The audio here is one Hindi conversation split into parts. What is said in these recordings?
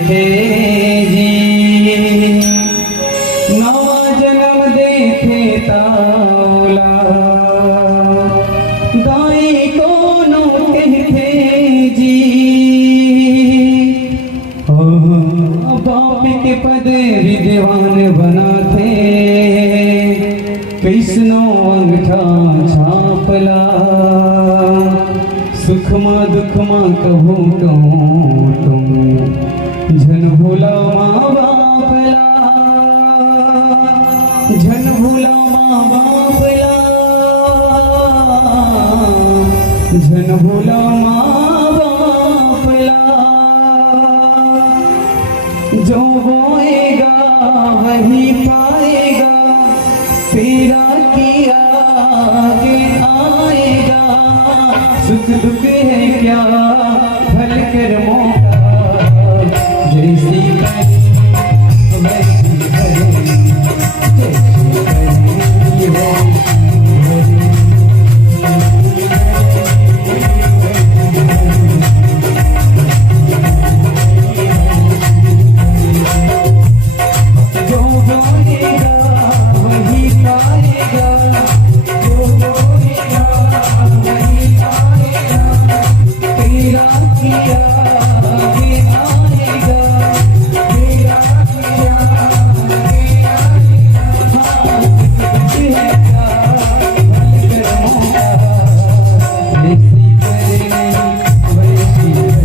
थे जी नवा जन्म देखे ताउला दाई कोनो कहते जी बाप के पद विद्वान बनाते कृष्णो अंगठा छापला सुख माँ दुख माँ कहूँ कहूँ तुम झन भूला माँ बापला झन भूला माँ बापला झन भूला माँ बापला जो बोएगा वही पाएगा तेरा किया आगे आएगा सुख दुख है क्या भल कर्मों का जैसी करें वैसी करें जैसी करें जो बोलेगा वही पाएगा जो बोलेगा वही पाएगा तेरा किया आगे आएगा तेरा किया आगे आएगा है क्या भल कर्मों का जैसी करें वैसी करें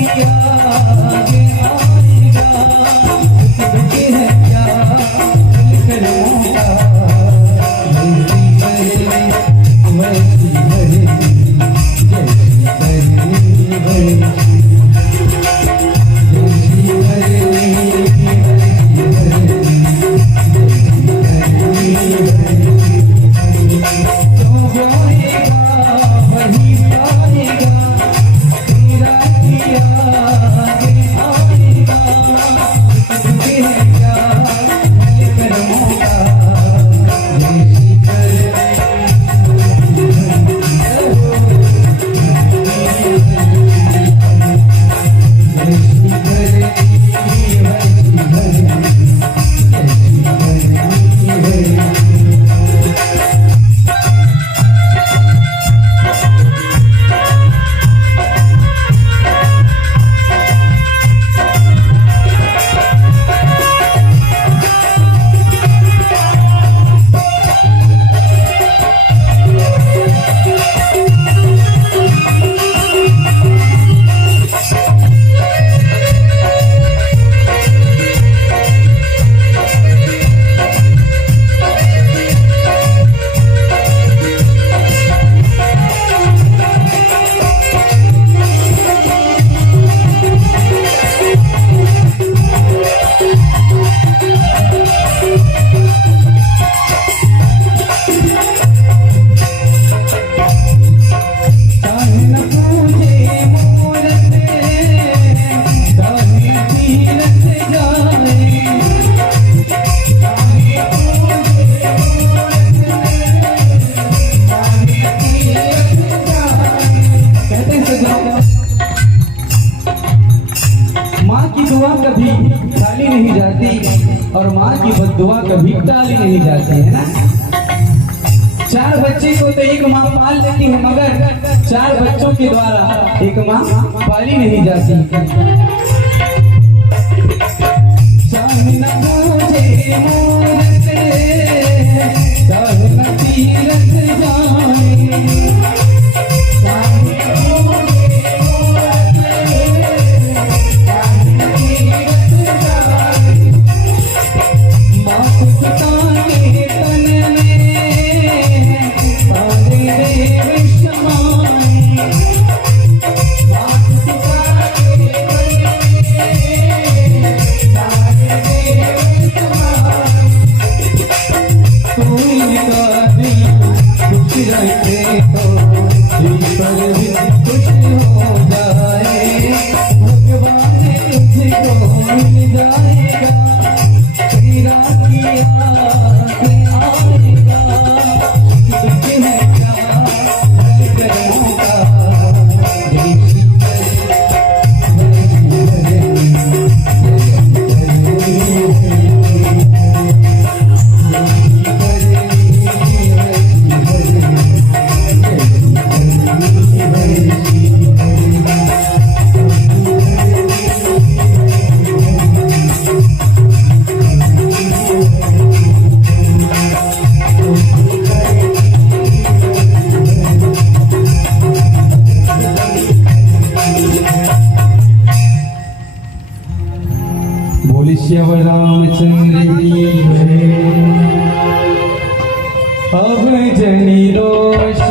Yeah. दुआ कभी खाली नहीं जाती और माँ की बद्दुआ कभी टाली नहीं जाती, है ना। 4 बच्चे को तो एक माँ पाल लेती है, मगर 4 बच्चों के द्वारा एक माँ पाली नहीं जाती। चाहे न बूझे मूरत, चाहे न तीरथ जाए, शिव रामचंद्र की जय। अब जनी रोश